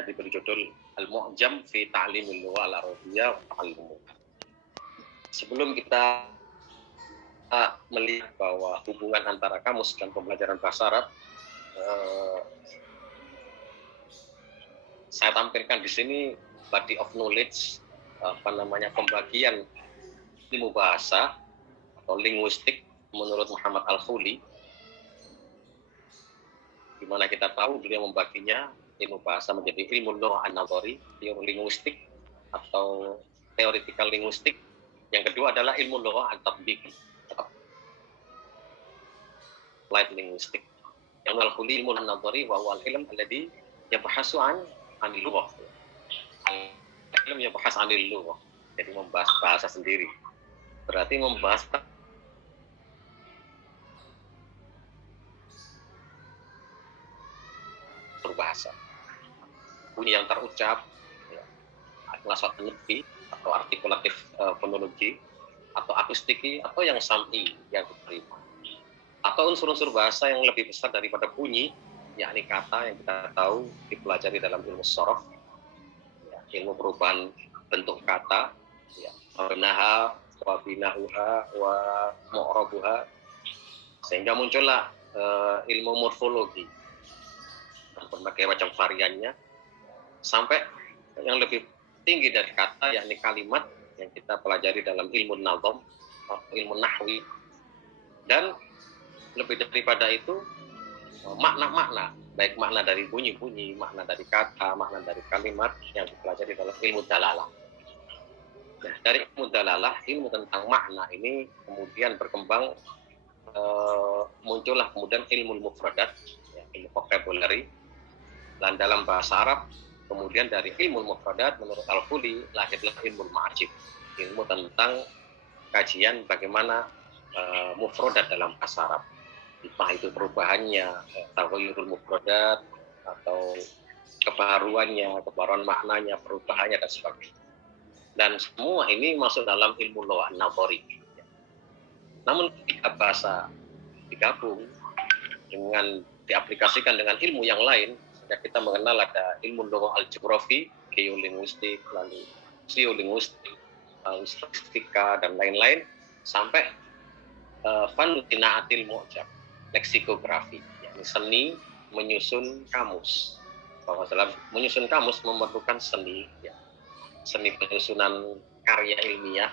ya diberi judul Al-Mu'jam fi Ta'limil Lugha Al-Arabiyyah wa Ta'allumuha. Sebelum kita melihat bahwa hubungan antara kamus dan pembelajaran bahasa Arab, saya tampilkan di sini body of knowledge, pembagian ilmu bahasa atau linguistik menurut Muhammad Al-Khuli, di mana kita tahu beliau membaginya ilmu bahasa menjadi ilmu lugha an-nadhari, ilmu linguistik atau theoretical linguistik. Yang kedua adalah ilmu lugha at-tatbiqi, applied linguistik. Yang Al-Khuli ilmu an-nadhari wa huwa al-ilm alladhi yabhasu anil lugha. Ilmu yabhas anil lugha. Jadi membahas bahasa sendiri. Berarti membahas berbahasa. Bunyi yang terucap, ngasot nutfi atau artikulatif fonologi, atau akustiki, atau yang sam'i yang diterima. Atau unsur-unsur bahasa yang lebih besar daripada bunyi, yakni kata yang kita tahu dipelajari dalam ilmu shorof, ilmu perubahan bentuk kata, benaha, wa binahuha, wa mu'rabuha, sehingga muncullah ilmu morfologi berbagai macam variannya, sampai yang lebih tinggi dari kata, yakni kalimat yang kita pelajari dalam ilmu nazam, ilmu nahwi, dan lebih daripada itu makna-makna, baik makna dari bunyi-bunyi, makna dari kata, makna dari kalimat yang dipelajari dalam ilmu dalalah. Nah, dari ilmu dalalah, ilmu tentang makna ini kemudian berkembang, muncullah kemudian ilmu mufradat, ilmu vocabulary. Dan dalam bahasa Arab, kemudian dari ilmu mufradat menurut Al-Khuli lahirlah ilmu ma'ajib, ilmu tentang kajian bagaimana mufradat dalam bahasa Arab. Entah itu perubahannya, taghayyurul mufradat, atau kebaruan maknanya, perubahannya, dan sebagainya. Dan semua ini masuk dalam ilmu lugha an-nadhari. Namun ketika bahasa digabung dengan diaplikasikan dengan ilmu yang lain, kita mengenal ada ilmu lugha al-geografi, geolinguistik, lalu siolinguistik, statistika, dan lain-lain, sampai fanu tinaatil mu'jam, leksikografi, yakni seni menyusun kamus. Bahwa dalam menyusun kamus memerlukan seni, seni penyusunan karya ilmiah,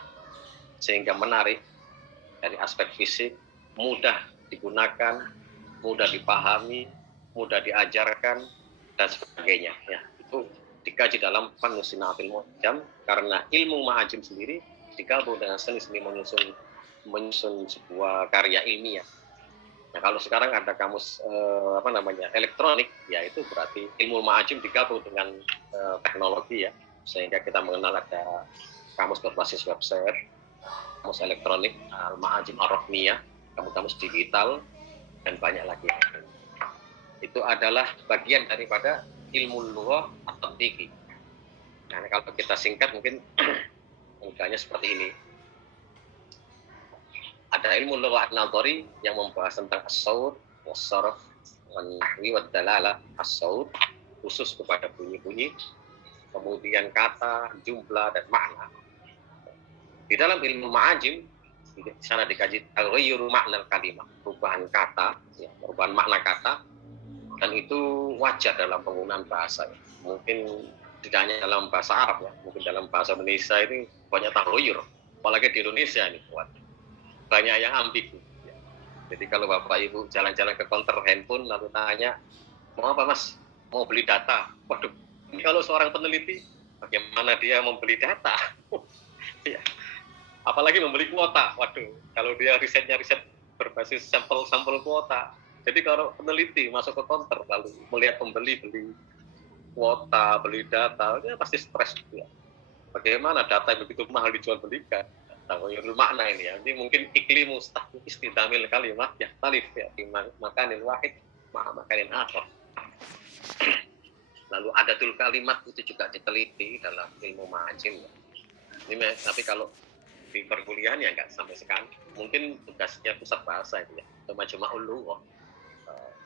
sehingga menarik dari aspek fisik, mudah digunakan, mudah dipahami, mudah diajarkan, dan sebagainya. Itu dikaji dalam fanu tinaatil mu'jam, karena ilmu ma'ajim sendiri digabung dengan seni-seni menyusun sebuah karya ilmiah. Nah, kalau sekarang ada kamus elektronik, ya itu berarti ilmu ma'ajim digabung dengan teknologi, sehingga kita mengenal ada kamus berbasis website, kamus elektronik, al-ma'ajim ar-raqmiyah, kamus digital, dan banyak lagi. Itu adalah bagian daripada ilmu lugha at-tatbiqi. Nah, kalau kita singkat mungkin mudahnya seperti ini. Ada ilmu lugha an-nadhari yang membahas tentang as-saut, was-sarf, wan-nahwi, wad-dalalah. As-saut khusus kepada bunyi-bunyi, kemudian kata, jumlah, dan makna. Di dalam ilmu ma'ajim, di sana dikaji taghayyur makna kalimat, perubahan kata, perubahan makna kata, dan itu wajar dalam penggunaan bahasa. Mungkin tidak hanya dalam bahasa Arab, mungkin dalam bahasa Indonesia ini banyak taghayyur, apalagi di Indonesia ini banyak yang ambigu. Jadi kalau Bapak Ibu jalan-jalan ke counter handphone lalu tanya, mau apa Mas? Mau beli data. Waduh, ini kalau seorang peneliti, bagaimana dia membeli data? Apalagi membeli kuota. Waduh, kalau dia riset berbasis sampel kuota. Jadi kalau peneliti masuk ke counter lalu melihat pembeli beli kuota, beli data, dia pasti stres. Bagaimana data yang begitu mahal dijual belikan? Taghayyurul makna ini, ini mungkin iklimu istidamil kalimat talif di makanin wahid makanin akhar. Lalu adatul kalimat itu juga diteliti dalam ilmu ma'ajim. Ini tapi kalau di perkuliahan ya nggak sampai sekali. Mungkin tugasnya pusat bahasa itu atau majma'ul lugha.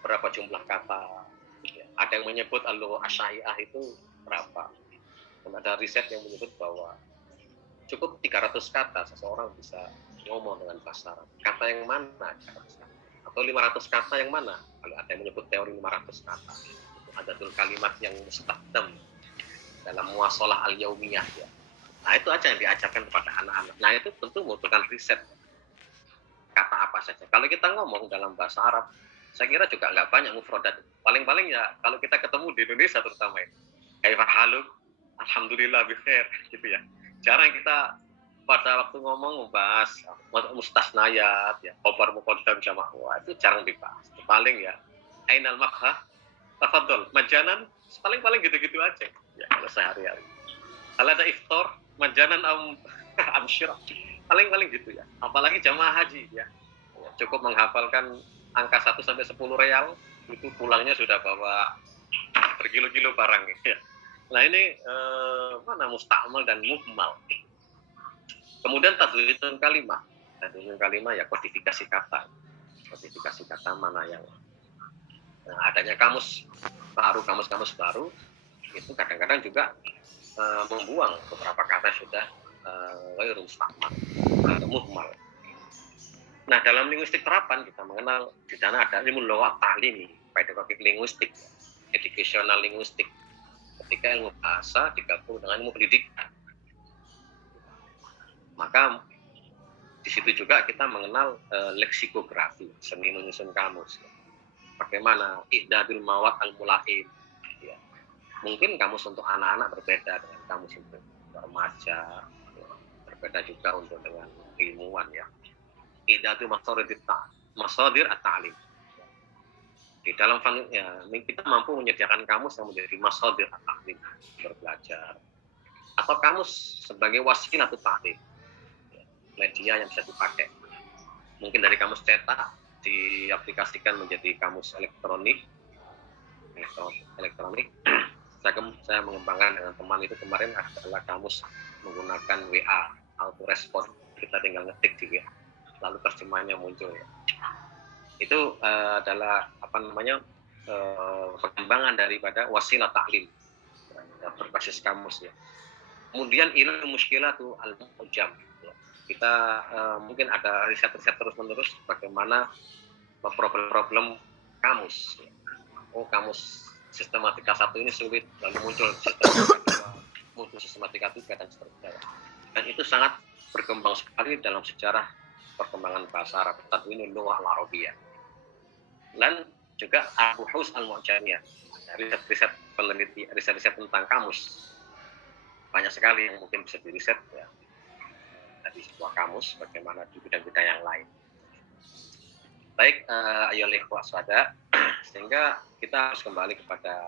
Berapa jumlah kata. Ada yang menyebut al-lugha asya'i'ah itu Dan ada riset yang menyebut bahwa cukup 300 kata seseorang bisa ngomong dengan bahasa Arab. Kata yang mana? Atau 500 kata yang mana? Kalau ada yang menyebut teori 500 kata. Ada tuh kalimat yang mustakdam dalam muasalah al-yaumiyah ya. Nah itu aja yang diajarkan kepada anak-anak. Nah itu tentu membutuhkan riset. Kata apa saja. Kalau kita ngomong dalam bahasa Arab, saya kira juga nggak banyak mufradat. Paling-paling ya kalau kita ketemu di Indonesia terutama ya. Kaifa haluk? Alhamdulillah bikhair gitu ya. Jarang kita pada waktu ngomong membahas mustasnayat ya, khobar muqaddam jamak. Wah, itu jarang dibahas. Paling ya ainal makhah, tafadhol, majanan, paling-paling gitu-gitu aja. Ya kalau sehari-hari. Kalau ada iftar, majanan amsyirah. Paling-paling gitu ya. Apalagi jamaah haji ya. Cukup menghafalkan angka 1 sampai 10 real, itu pulangnya sudah bawa berkilo-kilo barang ya. Nah ini mana mustakmal dan muhmal. Kemudian tadwirun kalimah. Tadwirun kalimah ya kodifikasi kata. Kodifikasi kata mana yang adanya kamus baru itu kadang-kadang juga membuang beberapa kata sudah ghairu mustakmal atau muhmal. Nah dalam linguistik terapan kita mengenal di sana ada ilmu lughat ta'lim, pedagogik linguistik, educational linguistik. Ketika ilmu bahasa digabung dengan ilmu pendidikan, maka di situ juga kita mengenal leksikografi, seni menyusun kamus. Bagaimana i'dadul mawad al-mulaim. Ya. Mungkin kamus untuk anak-anak berbeda dengan kamus untuk remaja, ya. Berbeda juga untuk dengan ilmuwan ya. I'dadul masadir at-ta'lim. Di dalam ya, kita mampu menyediakan kamus yang menjadi masadir at-ta'lim, berbelajar. Atau kamus sebagai wasilah at-ta'lim, media yang bisa dipakai. Mungkin dari kamus cetak diaplikasikan menjadi kamus elektronik. Saya mengembangkan dengan teman itu kemarin adalah kamus menggunakan WA, auto respon. Kita tinggal ngetik di WA, lalu terjemahannya muncul. Itu adalah perkembangan daripada wasilah ta'lim berbasis kamus ya. Kemudian ilmu muskilatu al-mu'jam. Kita mungkin ada riset-riset terus-menerus bagaimana problem-problem kamus. Oh, kamus sistematika 1 ini sulit, lalu muncul sistematika 2, dan seterusnya. Dan itu sangat berkembang sekali dalam sejarah perkembangan bahasa Arab, tadwinul lughah al-arabiyyah. Dan juga al-buhus al-mu'jamiyah, riset-riset peneliti, riset-riset tentang kamus. Banyak sekali yang mungkin bisa diriset ya, dari sebuah kamus, bagaimana di bidang-bidang yang lain. Baik, ayolah waspada, sehingga kita harus kembali kepada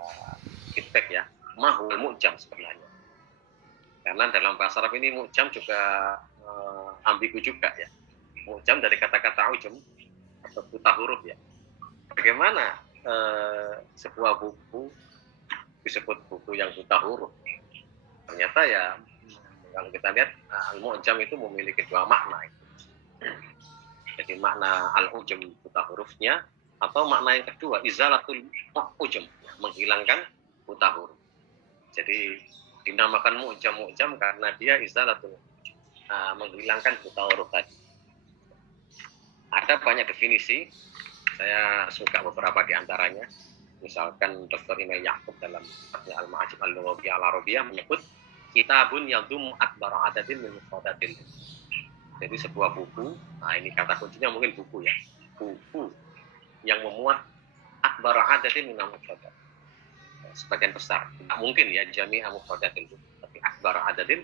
feedback ya, mahul mu'jam sebenarnya. Karena dalam bahasa Arab ini mu'jam juga ambigu juga ya. Mu'jam dari kata-kata ujum atau buta huruf ya. Bagaimana sebuah buku disebut buku yang buta huruf? Ternyata ya kalau kita lihat al-mu'jam itu memiliki 2 makna. Jadi makna al-ujum buta hurufnya, atau makna yang kedua izalatul ujum, menghilangkan buta huruf. Jadi dinamakan mu'jam karena dia izalatul menghilangkan buta huruf tadi. Ada banyak definisi, saya suka beberapa di antaranya. Misalkan Dr. Imai Yaqub dalam Al-Ma'ajib al-Lughawiyah al-Arabiyyah menyebut kitabun yadum akbar adadin min mufradatil. Jadi sebuah buku, nah ini kata kuncinya mungkin buku ya. Buku yang memuat akbar adadin min mufradat. Sebagian besar, tidak mungkin ya jami'a mufradatil, tapi akbar adadin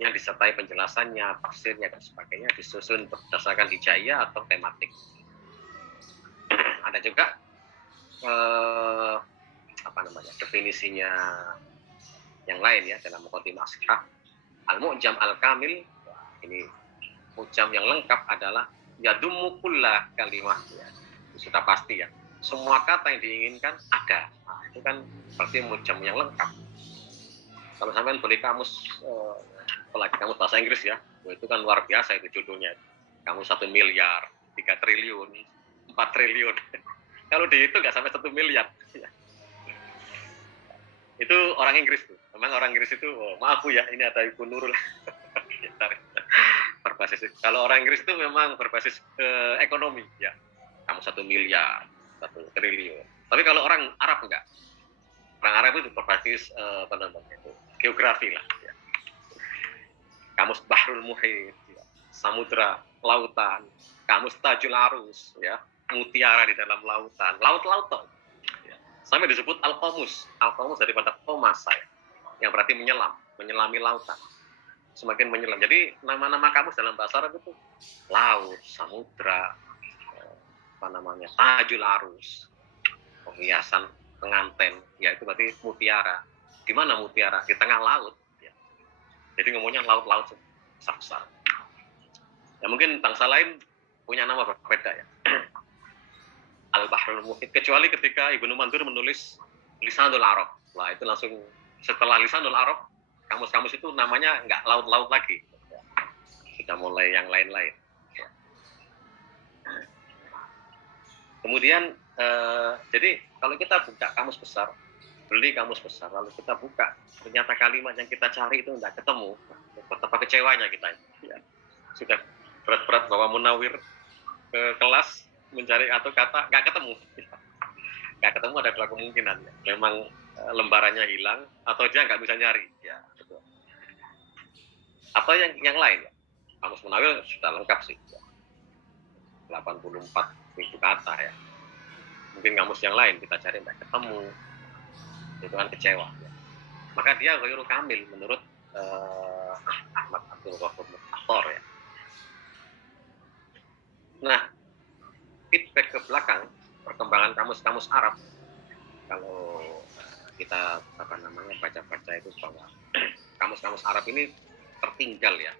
yang disertai penjelasannya, tafsirnya dan sebagainya disusun berdasarkan hijaiyah atau tematik. Ada juga definisinya yang lain ya dalam Muqaddimah As-Sihah. Al-Mu'jam al-Kamil, ini mu'jam yang lengkap adalah yadummu kulla kalimah ya. Sudah pasti ya. Semua kata yang diinginkan ada. Nah, itu kan berarti mu'jam yang lengkap. Kalau sampean beli kamus apalagi kamus bahasa Inggris ya, itu kan luar biasa itu judulnya. Kamus 1 miliar, 3 triliun, 4 triliun. Kalau dihitung nggak sampai 1 miliar. Itu orang Inggris tuh. Memang orang Inggris itu, maaf Bu ya, ini ada Ibu Nurul. Berbasis. Kalau orang Inggris itu memang berbasis ekonomi ya. Kamu 1 miliar, 1 triliun. Tapi kalau orang Arab enggak. Orang Arab itu berbasis apa namanya itu, geografi lah. Ya. Kamus Bahrul Muhit, ya. Samudra, lautan. Kamus Tajul Arus, ya. Mutiara di dalam lautan. Laut-laut. Ya. Sampai disebut Al-Qamus. Al-Qamus daripada Qomasa, ya. Yang berarti menyelam, menyelami lautan. Semakin menyelam. Jadi nama-nama kamus dalam bahasa Arab itu laut, samudra, apa namanya, tajul arus, penghiasan penganten, ya itu berarti mutiara. Di mana mutiara? Di tengah laut. Ya. Jadi ngomongnya laut-laut besar-besar. Ya mungkin bangsa lain punya nama berbeda ya. Al-Bahrul Muhit. Kecuali ketika Ibnu Mandur menulis Lisanul Arab. Lah itu langsung setelah Lisanul Arab, kamus-kamus itu namanya nggak laut-laut lagi, sudah mulai yang lain-lain. Kemudian, jadi kalau kita buka kamus besar, beli kamus besar, lalu kita buka, ternyata kalimat yang kita cari itu nggak ketemu, betapa kecewanya kita. Ya. Sudah berat-berat bawa Munawir ke kelas mencari atau kata nggak ketemu. Nggak ketemu ada 2 kemungkinan. Ya. Memang lembarannya hilang atau dia nggak bisa nyari. Ya. Atau yang lain ya. Kamus Munawir sudah lengkap sih ya. 84.000 kata ya. Mungkin kamus yang lain kita cari tidak ketemu, itu kan kecewa ya. Maka dia ghairu kamil menurut Ahmad Abdul Ghafur Mukhtar ya. Nah, feedback ke belakang perkembangan kamus-kamus Arab, kalau kita apa namanya baca-baca itu bahwa kamus-kamus Arab ini tertinggal ya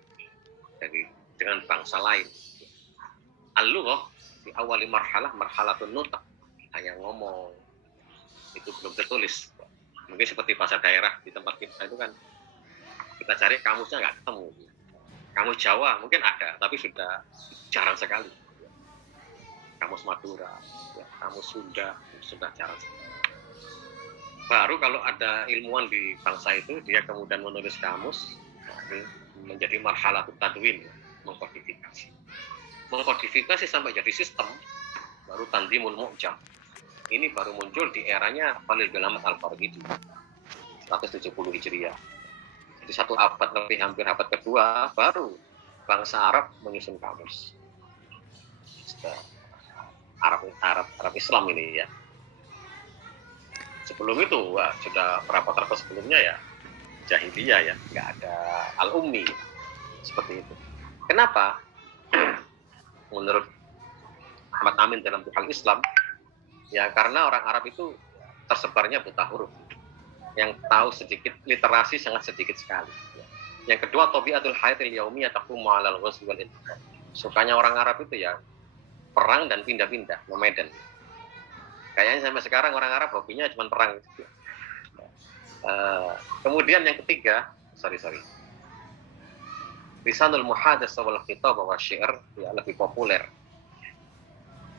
dengan bangsa lain. Al-lughah di awal marhalatun nutaq, hanya ngomong, itu belum tertulis. Mungkin seperti bahasa daerah di tempat kita itu kan kita cari kamusnya nggak ketemu. Kamus Jawa mungkin ada, tapi sudah jarang sekali. Kamus Madura, ya, kamus Sunda sudah jarang sekali. Baru kalau ada ilmuwan di bangsa itu, dia kemudian menulis kamus, menjadi marhalatut tadwin, mengkodifikasi sampai jadi sistem, baru Tanzimul Mu'jam. Ini baru muncul di eranya Khalil bin Ahmad Al-Farghidi 170 Hijriah. Jadi 1 abad lebih, hampir abad kedua, baru bangsa Arab menyusun kamus. Arab Islam ini ya. Sebelum itu sudah berapa terus sebelumnya ya jahiliyah ya, nggak ada al-ummi seperti itu. Kenapa? Menurut Ahmad Amin dalam Tuhal Islam, ya karena orang Arab itu tersebarnya buta huruf, yang tahu sedikit, literasi sangat sedikit sekali. Yang kedua, tabiatul hayatil yaumiyah taqumu 'alal ghazwi wal intiqam. Sukanya orang Arab itu ya perang dan pindah-pindah, memedan. Kayaknya sampai sekarang orang Arab hobinya cuma perang. Kemudian yang ketiga, Lisanul Muhadatsah wal Khitab wa Syi'r ya lebih populer.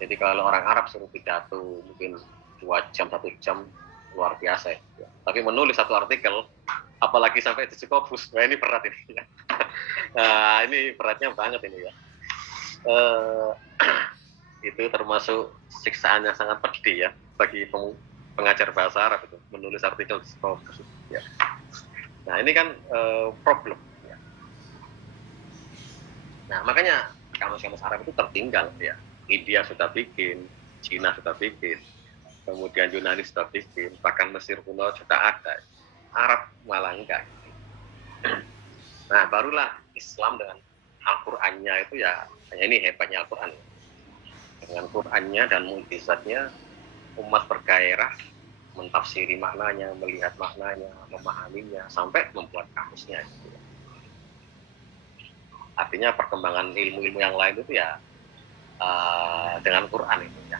Jadi kalau orang Arab suruh pidato mungkin 2 jam, 1 jam luar biasa ya. Tapi menulis 1 artikel, apalagi sampai di Scopus, wah ini berat ini. Nah, ini beratnya banget ini ya. Itu termasuk siksaan yang sangat pedih ya bagi pengajar bahasa Arab itu, menulis artikel di Scopus ya. Nah ini kan problem ya. Nah makanya kamus-kamus Arab itu tertinggal ya. India sudah bikin, Cina sudah bikin, kemudian Yunani sudah bikin, bahkan Mesir kuno sudah ada, Arab malah enggak. Nah barulah Islam dengan Al-Qur'annya itu ya, ini hebatnya Al-Qur'an. Dengan Qur'annya dan mukjizatnya, umat bergairah mentafsiri maknanya, melihat maknanya, memahaminya, sampai membuat kamusnya. Artinya perkembangan ilmu-ilmu yang lain itu ya dengan Quran itu ya.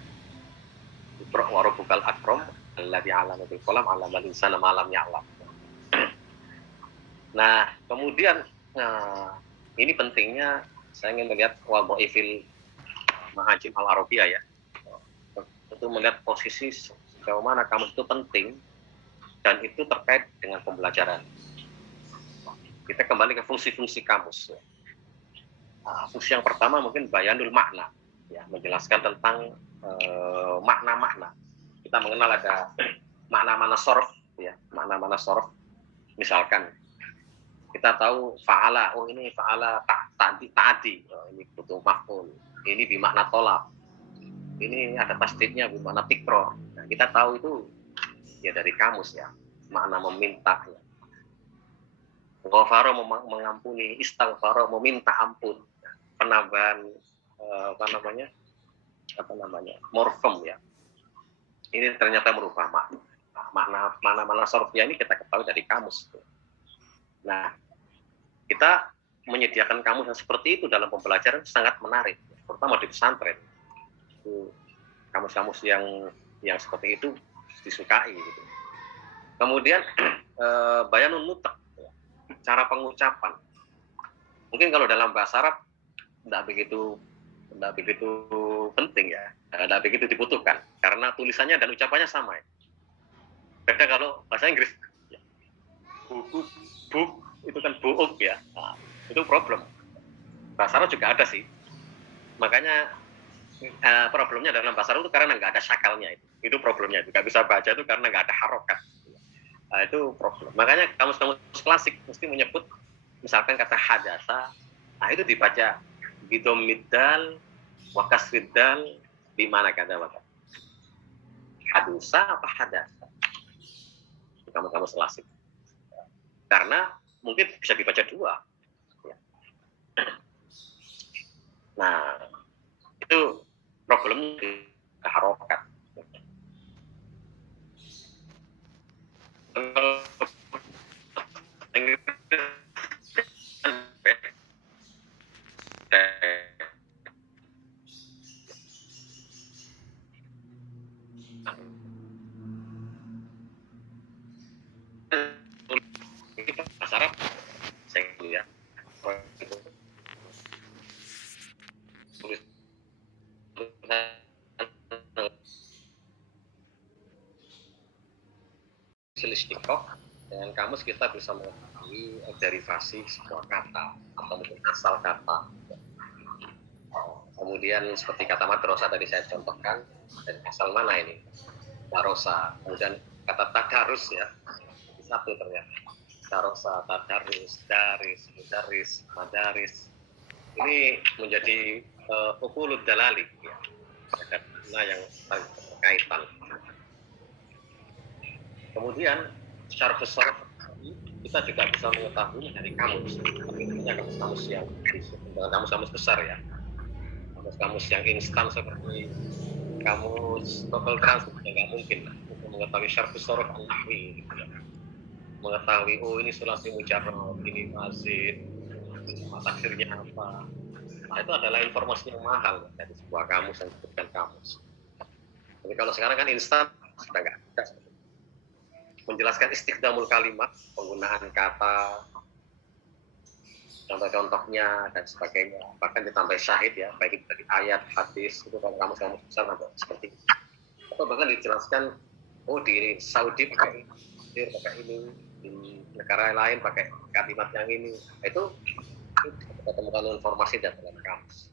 Iqra wa rabbukal akram alladzi 'allama bil qalam 'allamal insana ma lam ya'lam. Nah, kemudian ini pentingnya saya ingin melihat wadhaifil ma'ajim al-arabiyah ya. Untuk melihat posisi sejauh mana kamus itu penting dan itu terkait dengan pembelajaran. Kita kembali ke fungsi-fungsi kamus. Fungsi yang pertama mungkin bayanul makna, ya, menjelaskan tentang makna-makna. Kita mengenal ada makna-makna sorf, ya, makna-makna sorf. Misalkan kita tahu fa'ala, oh ini fa'ala ta'adi, oh, ini butuh maf'ul, ini bimakna tolak, ini ada tasdidnya bimakna tikror. Nah, kita tahu itu ya dari kamus, ya, makna meminta, ya. Ghafara mengampuni, istaghfara meminta ampun, penambahan morfem, ya. Ini ternyata merubah makna. Mana sorfnya ini kita ketahui dari kamus. Nah, kita menyediakan kamus yang seperti itu dalam pembelajaran sangat menarik, terutama di pesantren. Kamus-kamus yang seperti itu disukai, gitu. Kemudian bayanun nutak, cara pengucapan. Mungkin kalau dalam bahasa Arab tidak begitu penting, ya, tidak begitu dibutuhkan karena tulisannya dan ucapannya sama, ya. Beda kalau bahasa Inggris, ya. Buku itu kan buuk, ya. Nah, itu problem. Bahasa Arab juga ada sih, makanya problemnya dalam bahasa Arab itu karena nggak ada syakalnya, itu problemnya. Juga bisa baca itu karena nggak ada harokat. Nah, itu problem. Makanya kamus-kamus klasik mesti menyebut misalkan kata hadasa, nah itu dibaca bidomidal, wakasridal, di mana kata wakasridal? Hadusa apa hadasa? Kamus-kamus klasik. Karena mungkin bisa dibaca dua. Nah, itu problemnya di harokat. Bahasa Arab saya dulu, ya. Istiqoh, dengan kamus kita bisa mengetahui derivasi sebuah kata atau mungkin asal kata. Kemudian seperti kata madrasah tadi saya contohkan, dari asal mana ini? Darosa. Kemudian kata tadarus, ya, satu ternyata. Darosa, tadarus, daris, mudaris, madaris. Ini menjadi uqulud dalali, ya. Ada makna yang berkaitan. Kemudian secara besar kita juga bisa mengetahui dari kamus, tapi tentunya kamus-kamus yang kamus-kamus besar, ya. Kamus-kamus yang instan seperti kamus Google Translate nggak mungkin lah untuk mengetahui syarh sorof al-nahwi, gitu, ya. Mengetahui ini sulasi mujarrad, ini mazid, taksirnya apa. Nah, itu adalah informasi yang mahal, ya, dari sebuah kamus yang disebutkan kamus. Jadi kalau sekarang kan instan sudah nggak ada. Menjelaskan istikdamul kalimat, penggunaan kata, contoh-contohnya dan sebagainya, bahkan ditambah syahid, ya, baik itu dari ayat, hadis, itu kalau kamus-kamus besar ada seperti itu. Atau bahkan dijelaskan, di Saudi pakai ini, di negara lain pakai kalimat yang ini. Itu kita temukan informasi dalam kamus.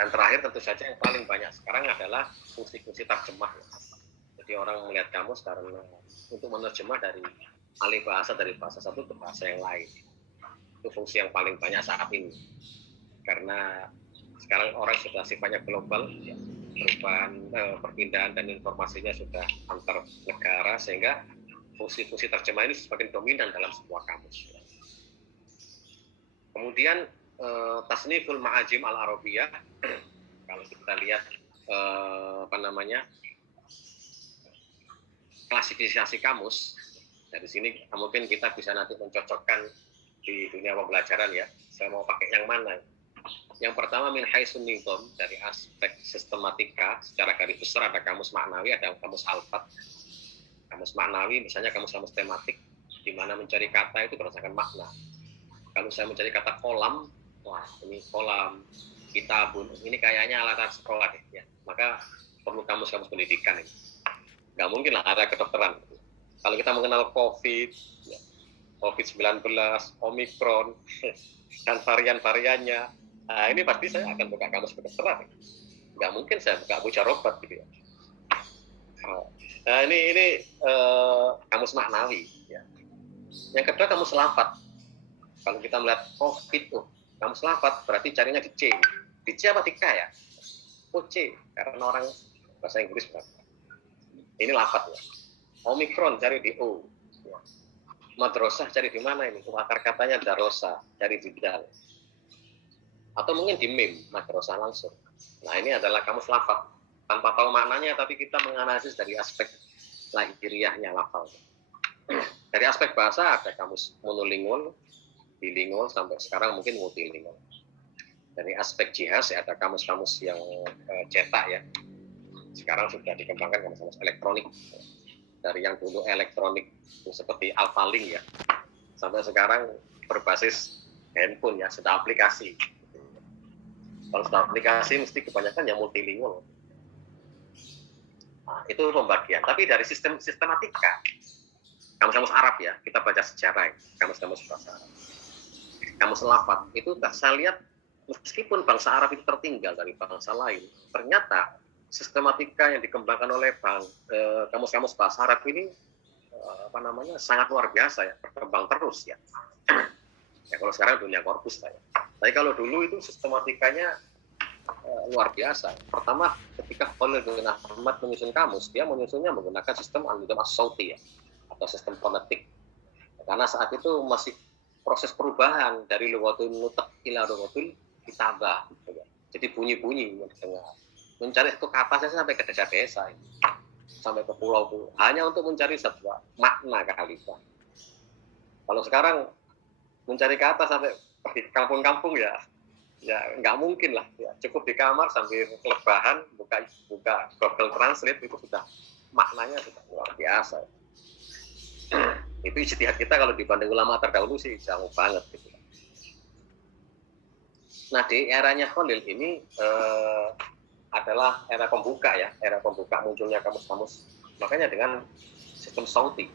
Dan terakhir tentu saja yang paling banyak sekarang adalah fungsi-fungsi terjemah. Jadi orang melihat kamus karena untuk menerjemah dari alih bahasa dari bahasa satu ke bahasa yang lain. Itu fungsi yang paling banyak saat ini. Karena sekarang orang sudah sifatnya global, ya, perubahan perpindahan dan informasinya sudah antar negara, sehingga fungsi-fungsi terjemah ini semakin dominan dalam sebuah kamus. Kemudian tasniful ma'ajim al-arabiyah, kalau kita lihat klasifikasi kamus, dari sini mungkin kita bisa nanti mencocokkan di dunia pembelajaran, ya. Saya mau pakai yang mana? Yang pertama min haisun nizam, dari aspek sistematika, secara garis besar ada kamus maknawi, ada kamus alfat. Kamus maknawi misalnya kamus-kamus tematik, di mana mencari kata itu berdasarkan makna. Kalau saya mencari kata kolam, wah ini kolam, kitabun, ini kayaknya alat sekolah, ya. Maka perlu kamus-kamus pendidikan ini. Nggak mungkin lah ada kedokteran. Kalau kita mengenal COVID, ya, COVID-19, Omikron, dan varian-variannya, nah ini pasti saya akan buka kamus kedokteran. Nggak mungkin saya buka mujarobat gitu ya. Nah ini kamus maknawi. Ya. Yang kedua kamus lafat. Kalau kita melihat COVID, kamus lafat berarti carinya di C. Di C apa di K ya? Oh C, karena orang bahasa Inggris berarti. Ini lafat ya. Omikron cari di O. Ya. Madrasah cari di mana ini? Akar katanya darosa, cari di dal. Atau mungkin di mim, madrasah langsung. Nah ini adalah kamus lafat. Tanpa tahu maknanya, tapi kita menganalisis dari aspek lahiriahnya lafal. Dari aspek bahasa ada kamus monolingual, bilingual, sampai sekarang mungkin multilingual. Dari aspek jihaz ada kamus-kamus yang cetak ya. Sekarang sudah dikembangkan kamus-kamus elektronik. Dari yang dulu elektronik seperti Alphalink ya, sampai sekarang berbasis handphone ya, sudah aplikasi. Kalau sudah aplikasi mesti kebanyakan yang multilingual. Nah, itu pembagian. Tapi dari sistematika, kamus-kamus Arab ya, kita baca sejarah ya, kamus-kamus bahasa Arab. Kamus lafat itu saya lihat meskipun bangsa Arab itu tertinggal dari bangsa lain, ternyata sistematika yang dikembangkan oleh kamus-kamus bahasa Arab ini sangat luar biasa ya, berkembang terus ya. Ya kalau sekarang dunia korpus ya. Tapi kalau dulu itu sistematikanya luar biasa. Pertama ketika Khalil bin Ahmad menyusun kamus, dia menyusunnya menggunakan sistem an-nizam as-sauti ya, atau sistem fonetik. Karena saat itu masih proses perubahan dari lughatul nutq ila lughatul kitabah. Jadi bunyi-bunyi yang didengar. Mencari satu kata saya sampai ke desa-desa, sampai ke pulau-pulau, hanya untuk mencari sebuah makna khalifah. Kalau sekarang mencari kata sampai ke kampung-kampung ya nggak mungkin lah. Ya, cukup di kamar sambil lebahan, buka Google Translate itu sudah maknanya sudah luar biasa. Itu ijtihad kita kalau dibanding ulama terdahulu sih jauh banget gitu. Nah di eranya Khalil ini adalah era pembuka ya, era pembuka munculnya kamus-kamus. Makanya dengan sistem sauti.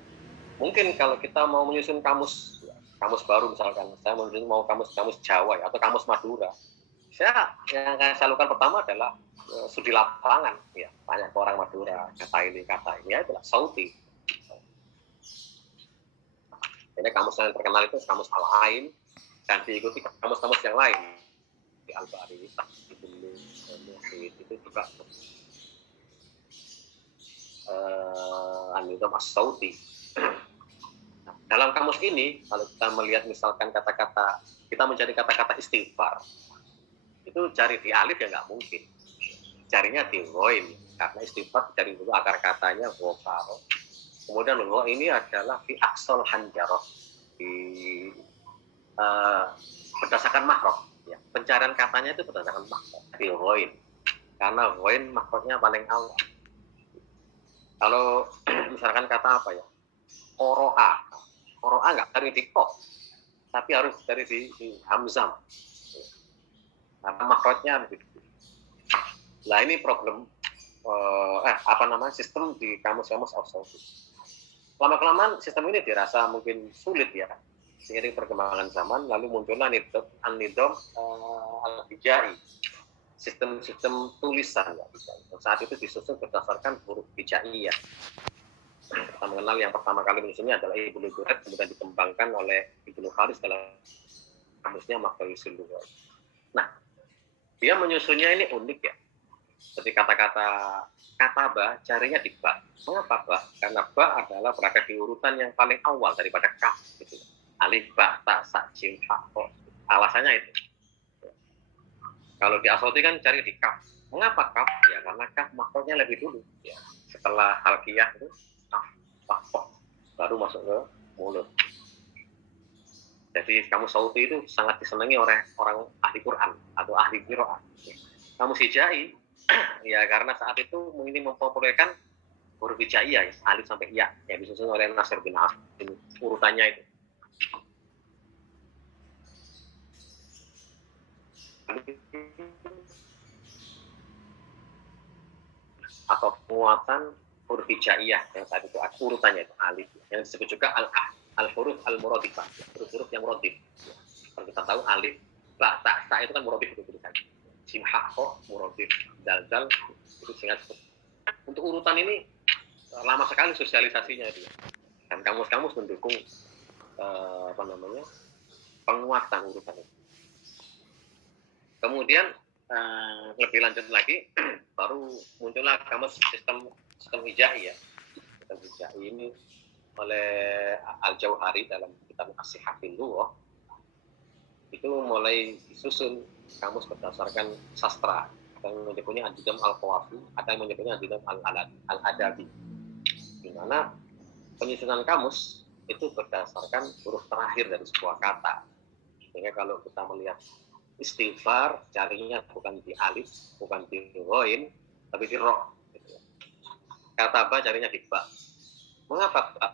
Mungkin kalau kita mau menyusun kamus baru misalkan, saya mau kamus Jawa ya, atau kamus Madura. Yang saya lakukan pertama adalah studi lapangan ya, tanya ke orang Madura, kata ini ya itulah sauti. Ini kamus yang terkenal itu kamus Al-Ain dan diikuti kamus-kamus yang lain. Di Al-Bari, itu juga an-nizam as-sauti. Dalam kamus ini, kalau kita melihat misalkan kata-kata, kita mencari kata-kata istighfar, itu cari di alif ya nggak mungkin. Carinya di ghain, karena istighfar cari dulu akar katanya ghafar. Kemudian gha ini adalah fi aqsal hanjarah, berdasarkan makhraj. Ya, pencarian katanya itu berdasarkan makhraj, di ghain. Karena ghain makhrajnya paling awal. Kalau misalkan kata apa ya? Oro'a nggak cari di kok, tapi harus cari di hamzah. Karena makhrajnya lebih. Nah ini problem sistem di kamus-kamus as-sauti. Lama-kelamaan sistem ini dirasa mungkin sulit ya, seiring perkembangan zaman, lalu muncullah an-nizam al-hijai, sistem tulisan ya. Saat itu disusun berdasarkan huruf hijaiyah. Kita mengenal yang pertama kali menyusunnya adalah Ibnu Duret, kemudian dikembangkan oleh Ibnu Faris dalam kamusnya Maqayisul Lughat. Nah, dia menyusunnya ini unik ya. Seperti kata-kata kataba, carinya di ba. Mengapa ba? Karena ba adalah berada di urutan yang paling awal daripada kaf. Gitu. Alif, ba, ta, sa, jim, ha, ho. Alasannya itu. Kalau di as-sauti kan cari di kaf. Mengapa kaf? Ya karena kaf makhrajnya lebih dulu. Ya. Setelah halqiyah itu baru masuk ke mulut. Jadi kamus sauti itu sangat disenangi oleh orang ahli Quran atau ahli qiraah. Kamus hijai ya karena saat itu ini mempopulerkan huruf hijaiyah ya, alif sampai ya yang disusun oleh Nasir bin Asim urutannya itu. Atau penguatan huruf hijaiyah yang saat itu urutannya itu alif. yang disebut juga al-huruf al-muradifah, huruf-huruf yang muradif. Kalau kita tahu alif, ba, ta itu kan muradif itu tulisan. Jim, ha, ho, muradif, dal, itu singkat. Untuk urutan ini lama sekali sosialisasinya itu. Dan kamus-kamus mendukung penguatan urutan itu. Kemudian lebih lanjut lagi baru muncullah kamus sistem hija'i ya. Sistem hija'i ini oleh Al-Jauhari dalam kitab As-Sihhafil Lughah itu mulai disusun kamus berdasarkan sastra. Ada yang menyebutnya An-Nizam Al-Qawafi, ada yang menyebutnya An-Nizam Al-Adabi. Di mana penyusunan kamus itu berdasarkan huruf terakhir dari sebuah kata. Sehingga kalau kita melihat istighfar, carinya bukan di alif, bukan di ghain, tapi di ro. Kata ba carinya di ba. Mengapa ba?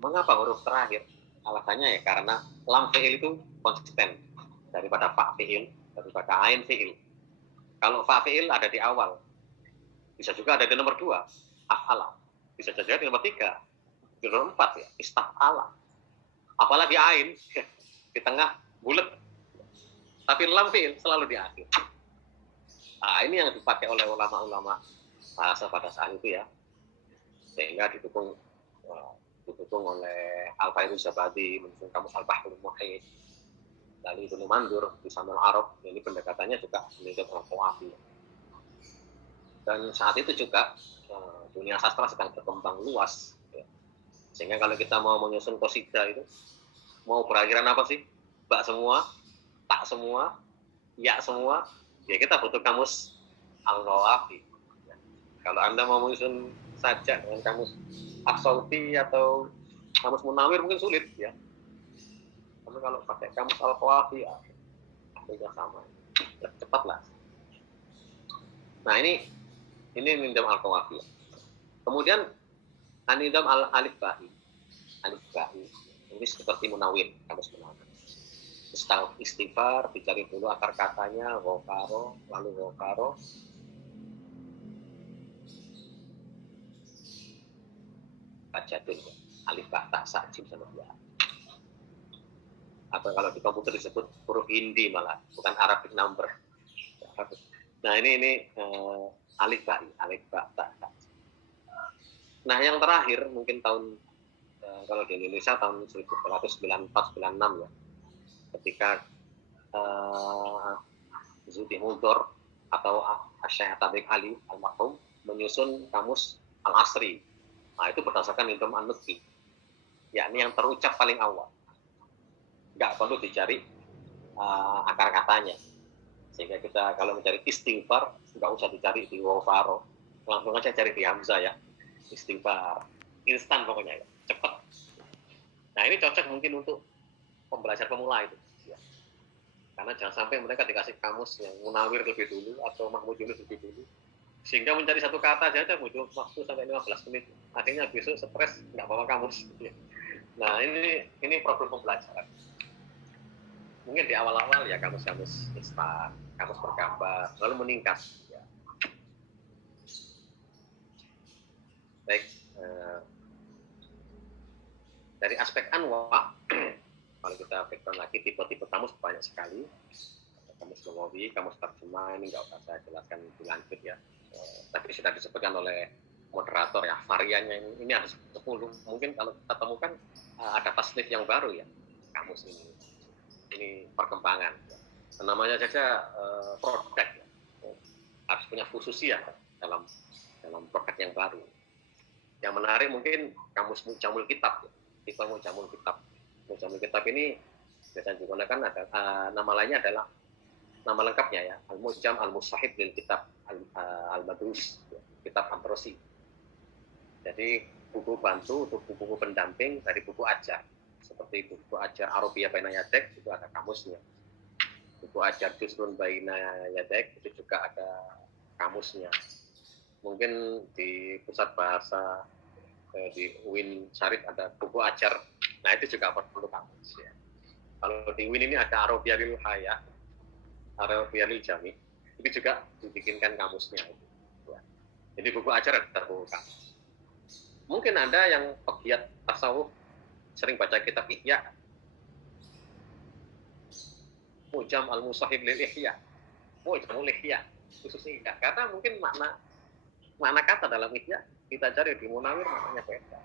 Mengapa huruf terakhir? Alasannya ya karena lam fi'il itu konsisten daripada fa fi'il, daripada ain fi'il. Kalau fa fi'il ada di awal, bisa juga ada di nomor 2, af'ala. Bisa juga di nomor 3, di nomor 4 ya, istaf'ala. Apalagi ain di tengah bulat. Tapi lam fi'il selalu di akhir. Nah, ini yang dipakai oleh ulama-ulama bahasa pada saat itu ya. Sehingga didukung oleh Al-Fairuz Zabadi, menyusun kamus Al-Bahrul Muhit, dari Ibnu Mandur, di Samul Arab, ini pendekatannya juga An-Nizam Al-Qawafi. Dan saat itu juga dunia sastra sedang berkembang luas. Ya. Sehingga kalau kita mau menyusun qasidah itu, mau berakhiran apa sih? Ba semua, tak semua, ya semua, ya kita butuh kamus Al-Qawafi. Ya. Kalau Anda mau menyusun saja dengan kamus As-Sauti atau kamus Munawir mungkin sulit ya. Tapi kalau pakai kamus Al-Qawafi ya tidak sama. Ya, cepatlah. Nah, ini Nizam Al-Qawafi. Kemudian An-Nizam Al-Alif Ba'i. Alif Ba'i. Ini seperti Munawir, kamus Munawir. Istighfar, dicari dulu akar katanya, ghafaro, lalu ghafaro. Jadul, alif ba ta sa jim sama ya. Atau kalau di komputer disebut huruf Hindi malah, bukan Arabic number. Nah ini alif ba ta sa. Nah yang terakhir mungkin tahun kalau di Indonesia tahun 1994-96 ya, ketika Zudi Muldor atau Syekh Tabriq Ali almarhum menyusun kamus Al-Asri. Nah, itu berdasarkan Nizam An-Nutqi, yakni yang terucap paling awal. Nggak perlu dicari akar katanya. Sehingga kita kalau mencari istighfar, nggak usah dicari di wafaro. Langsung aja cari di hamzah ya. Istighfar. Instan pokoknya ya. Cepat. Nah, ini cocok mungkin untuk pembelajar pemula itu. Ya. Karena jangan sampai mereka dikasih kamus yang Munawir lebih dulu atau Mahmud Yunus lebih dulu. Sehingga mencari satu kata saja butuh waktu sampai 15 menit. Akhirnya besok stres, nggak bawa kamus. Nah, ini problem pembelajaran. Mungkin di awal-awal ya kamus-kamus instan, kamus bergambar, lalu meningkat. Ya. Baik, dari aspek anwa, kalau kita background lagi, tipe-tipe kamus banyak sekali. Kamus Lughawi, kamus terjemah, ini nggak usah saya jelaskan lebih lanjut ya. Tapi sudah disebutkan oleh moderator ya, variannya ini ada 10. Mungkin kalau kita temukan ada tasnif yang baru ya, kamus ini perkembangan. Namanya saja produk ya. Harus punya khususiyah dalam produk yang baru. Yang menarik mungkin kamus Mujamul Kitab ya. Tipe Mujamul Kitab. Mujamul Kitab ini biasanya digunakan ada nama lainnya adalah nama lengkapnya ya, Al-Mujam Al-Musahib lil Kitab Al-Madrus, Kitab Amrosi. Jadi buku bantu untuk buku pendamping dari buku ajar. Seperti buku ajar Arabiyah Baina Yadek, itu ada kamusnya. Buku ajar Juzrun Baina Yadek, itu juga ada kamusnya. Mungkin di pusat bahasa di UIN Syarif ada buku ajar. Nah, itu juga perlu kamus ya. Kalau di UIN ini ada Arabiyah lil Haya, Arabiyah lil Jami, itu juga dibikinkan kamusnya. Ya. Jadi buku ajar ada buku kamus. Mungkin ada yang giat tasawuf, sering baca kitab Ihya, Mujam al-Musahib lil Ihya, Mujamul Ihya, khususnya karena mungkin makna kata dalam Ihya kita cari di Munawir maknanya beda.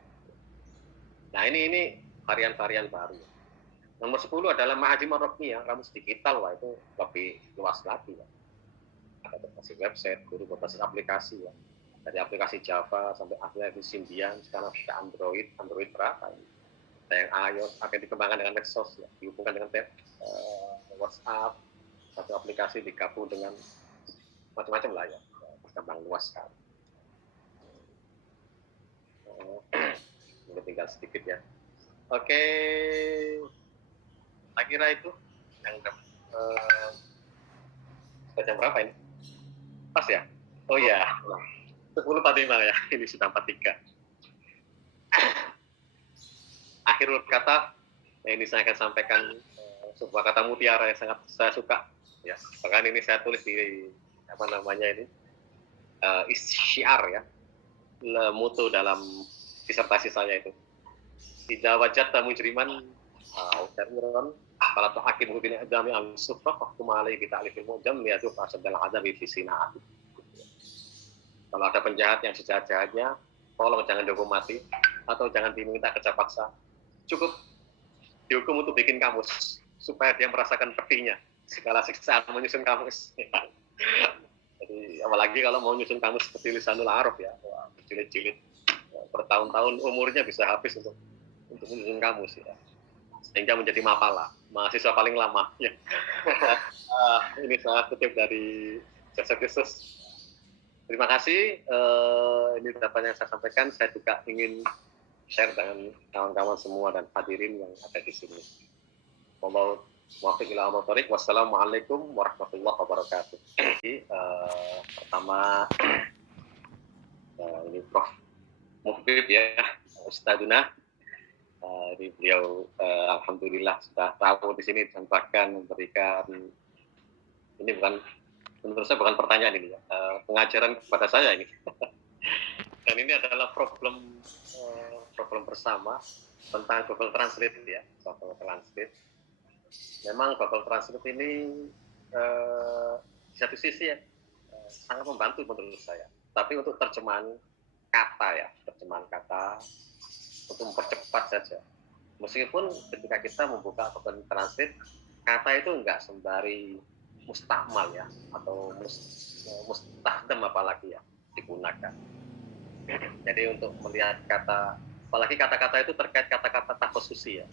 Nah ini varian-varian baru. Nomor 10 adalah Ma'ajim ar-Raqmiyah, kamus digital, wah itu lebih luas lagi ya. Ada berbasis website, guru berbasis aplikasi ya. Dari aplikasi Java sampai akhirnya di Symbian, sekarang sudah Android berapa ya? Ada yang iOS, akan dikembangkan dengan Nexus ya, dihubungkan dengan WhatsApp, satu aplikasi digabung dengan macam-macam lah ya, berkembang luas sekali. Ini tinggal sedikit ya. Oke, saya kira itu yang jam berapa ini? Pas ya? Oh ya, 10.45 ya, ini sudah 43. Akhirul kata, ini saya akan sampaikan sebuah kata mutiara yang sangat saya suka. Ya, bahkan ini saya tulis di apa namanya ini syiar ya, mutu dalam disertasi saya itu. Idza wajadta mujriman Uca'iron kalau tuh hakim bin adami al-sufrah waktu malai kita alifil mujam liatu fasadal adabi fi sina'ah. Kalau ada penjahat yang sejahat-jahatnya, tolong jangan dihukum mati atau jangan diminta kerja paksa. Cukup dihukum untuk bikin kamus supaya dia merasakan pedihnya segala siksaan menyusun kamus. Jadi apalagi kalau mau nyusun kamus seperti Lisanul Arab ya, berjilid-jilid bertahun-tahun umurnya bisa habis untuk menyusun kamus ya. Sehingga menjadi mapala, mahasiswa paling lama ya. Ini saya kutip dari Jasa Kristus. Terima kasih, ini dapat yang saya sampaikan. Saya juga ingin share dengan kawan-kawan semua dan hadirin yang ada di sini. Wassalamualaikum warahmatullahi wabarakatuh. Pertama, ini Prof. Muhbib ya, Ustadzuna. Ini beliau alhamdulillah sudah tahu di sini dan bahkan memberikan, ini bukan, menurut saya bukan pertanyaan ini ya, pengajaran kepada saya ini. Dan ini adalah problem bersama tentang Google Translate ya, Google Translate. Memang Google Translate ini di satu sisi ya sangat membantu menurut saya. Tapi untuk terjemahan kata untuk mempercepat saja. Meskipun ketika kita membuka Google Translate, kata itu enggak sembari mustakmal ya, atau mustakdam apalagi ya digunakan. Jadi untuk melihat kata, apalagi kata-kata itu terkait kata-kata takhususi ya,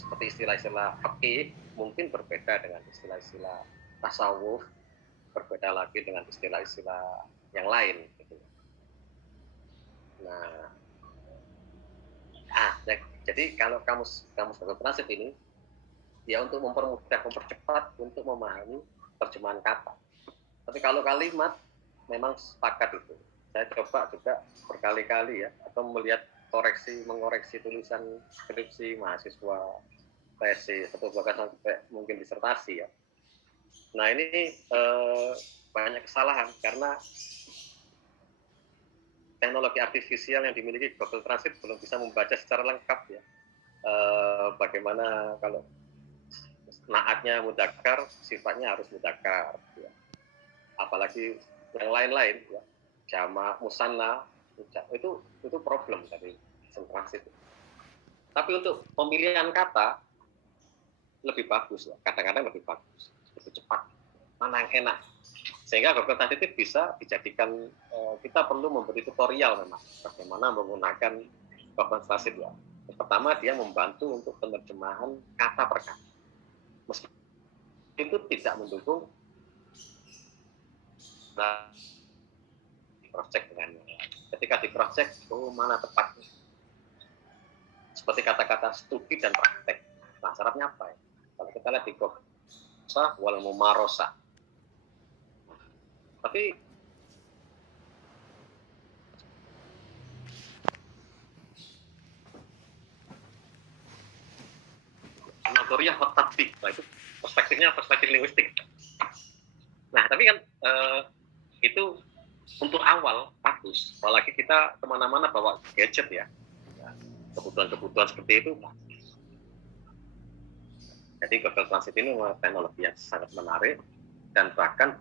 seperti istilah-istilah fikih mungkin berbeda dengan istilah-istilah tasawuf, berbeda lagi dengan istilah-istilah yang lain gitu. Jadi kalau kamus Google Translate ini ya untuk mempercepat untuk memahami terjemahan kata. Tapi kalau kalimat memang sepakat itu. Saya coba juga berkali-kali ya, atau melihat mengoreksi tulisan skripsi mahasiswa, tesis atau bahkan sampai mungkin disertasi ya. Nah ini banyak kesalahan karena teknologi artifisial yang dimiliki Google Translate belum bisa membaca secara lengkap ya. Bagaimana kalau naatnya mudzakkar, sifatnya harus mudzakkar ya. Apalagi yang lain-lain ya, jamak, musanna, itu problem dari Translate. Tapi untuk pemilihan kata lebih bagus ya, kadang-kadang lebih bagus, lebih cepat, mana yang enak. Sehingga Google Translate bisa dijadikan, kita perlu memberi tutorial memang bagaimana menggunakan Google Translate ya. Yang pertama dia membantu untuk penerjemahan kata per kata. Meskipun itu tidak mendukung cross-check dengannya. Ketika di cross-check, mana tepatnya? Seperti kata-kata studi dan praktek. Nah, syaratnya apa ya? Kalau kita lihat di Google, wal mumarosa. Tapi notoriah otaktik, nah itu perspektifnya perspektif linguistik. Nah tapi kan itu untuk awal bagus, apalagi kita kemana-mana bawa gadget ya, kebutuhan-kebutuhan seperti itu. Jadi Google Translate ini teknologi yang sangat menarik, dan bahkan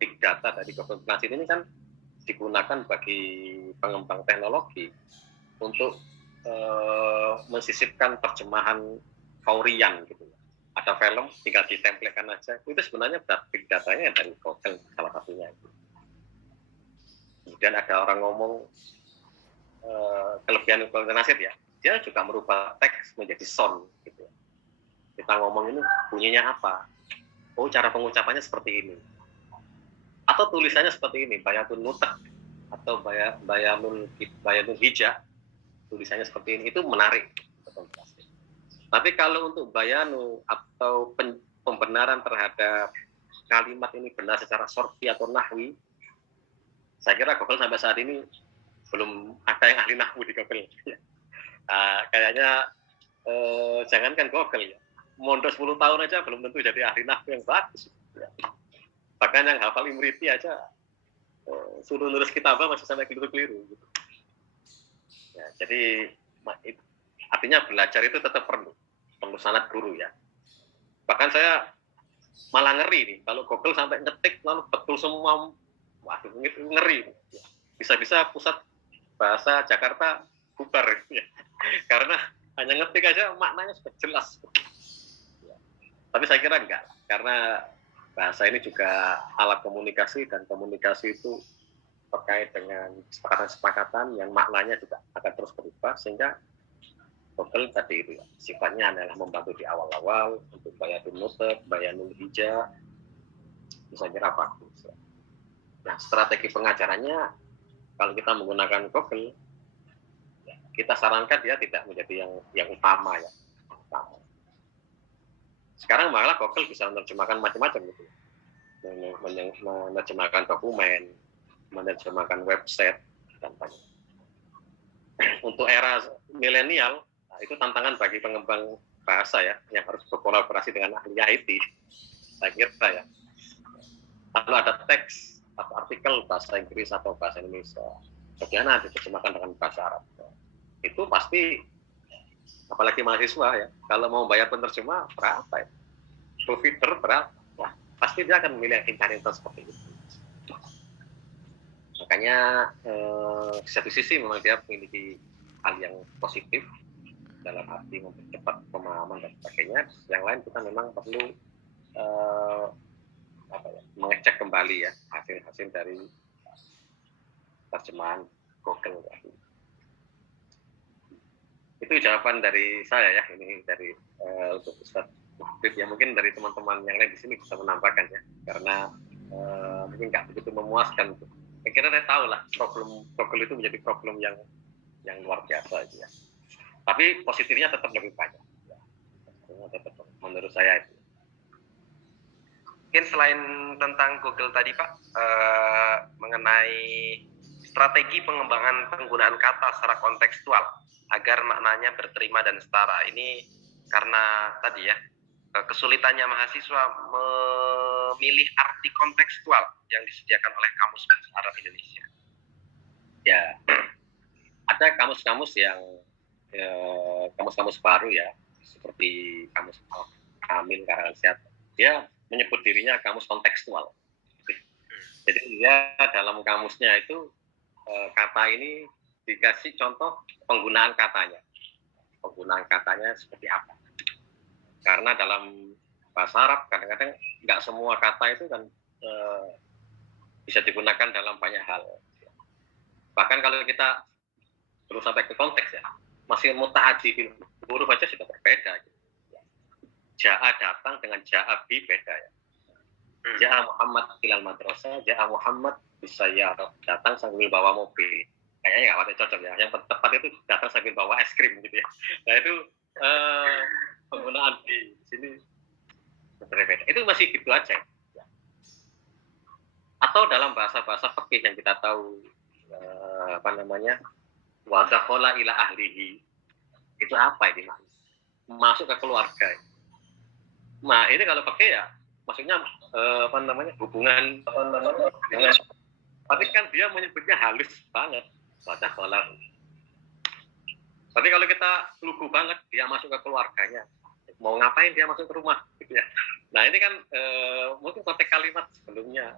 big data dari Google Translate ini kan digunakan bagi pengembang teknologi untuk mensisipkan terjemahan faurian gitu. Ada film tinggal ditempelkan aja, itu sebenarnya big datanya dari Google salah satunya. Kemudian ada orang ngomong kelebihan Google Translate ya, dia juga merubah teks menjadi sound gitu. Kita ngomong ini bunyinya apa? Oh, cara pengucapannya seperti ini. Atau tulisannya seperti ini, bayatun nutak atau bayanun hija, tulisannya seperti ini, itu menarik. Tapi kalau untuk bayanu atau pembenaran terhadap kalimat ini benar secara sorfi atau nahwi, saya kira Google sampai saat ini belum ada yang ahli nahwu di Google. Kayaknya jangankan Google ya, mondok 10 tahun aja belum tentu jadi ahli nahwu yang bagus. Bahkan yang hafal Imriti aja suruh nulis kitabah masih sampai keliru-keliru gitu. Ya, jadi artinya belajar itu tetap perlu sanad guru ya. Bahkan saya malah ngeri nih kalau Google sampai ngetik lalu betul semua, waduh ngeri. Bisa-bisa pusat bahasa Jakarta bubar ya. Karena hanya ngetik aja maknanya sudah jelas. Tapi saya kira enggak, karena bahasa ini juga alat komunikasi, dan komunikasi itu terkait dengan kesepakatan-kesepakatan yang maknanya juga akan terus berubah, sehingga Google tadi itu ya, sifatnya adalah membantu di awal-awal untuk bayanul nutat, bayanul hija, bisa kira bagus. Nah, strategi pengajarannya kalau kita menggunakan Google, kita sarankan dia tidak menjadi yang utama ya. Sekarang malah Google bisa menerjemahkan macam-macam gitu, menerjemahkan dokumen, menerjemahkan website, dan banyak. Untuk era milenial, itu tantangan bagi pengembang bahasa ya, yang harus berkolaborasi dengan ahli IT. Saya kira ya, kalau ada teks atau artikel bahasa Inggris atau bahasa Indonesia, bagaimana diterjemahkan dengan bahasa Arab, itu pasti, apalagi mahasiswa ya, kalau mau bayar penerjemah berapa ya, provider berapa, wah, pasti dia akan memilih internet seperti itu. Makanya di satu sisi memang dia memiliki hal yang positif dalam arti mempercepat pemahaman dan sebagainya. Yang lain kita memang perlu mengecek kembali ya hasil-hasil dari terjemahan Google. Itu jawaban dari saya ya, ini dari untuk Ustaz Muhammad ya. Mungkin dari teman-teman yang lain di sini bisa menambahkan ya, karena mungkin nggak begitu memuaskan. Saya kira saya tahu lah problem Google itu menjadi problem yang luar biasa itu ya. Tapi positifnya tetap lebih banyak. Ya. Tetap, menurut saya itu. Mungkin selain tentang Google tadi Pak, mengenai strategi pengembangan penggunaan kata secara kontekstual agar maknanya berterima dan setara. Ini karena tadi ya, kesulitannya mahasiswa memilih arti kontekstual yang disediakan oleh Kamus Bahasa Arab Indonesia. Ya, ada kamus-kamus yang kamus-kamus baru ya, seperti kamus Kamil Karansiat, dia menyebut dirinya kamus kontekstual. Jadi dia dalam kamusnya itu kata ini dikasih contoh penggunaan katanya seperti apa. Karena dalam bahasa Arab kadang-kadang nggak semua kata itu kan bisa digunakan dalam banyak hal. Bahkan kalau kita perlu sampai ke konteks ya, masih muta'addi huruf aja sudah berbeda. Ja'a datang dengan ja'a bi beda ya. Ja'a Muhammad ilal madrasah, ja'a Muhammad bisa ya datang sambil bawa mobil. Kayaknya nggak cocok ya. Yang tepat itu datang sambil bawa es krim gitu ya. Nah itu penggunaan di sini berbeda. Itu masih gitu aja. Atau dalam bahasa-bahasa fikih yang kita tahu wa dakhala ila ahlihi, itu apa ini? Masuk ke keluarga. Nah ini kalau pakai ya maksudnya hubungan tapi kan dia menyebutnya halus banget, wa dakhala. Tapi kalau kita lugu banget, dia masuk ke keluarganya, mau ngapain dia masuk ke rumah, gitu ya. Nah ini kan mungkin konteks kalimat sebelumnya.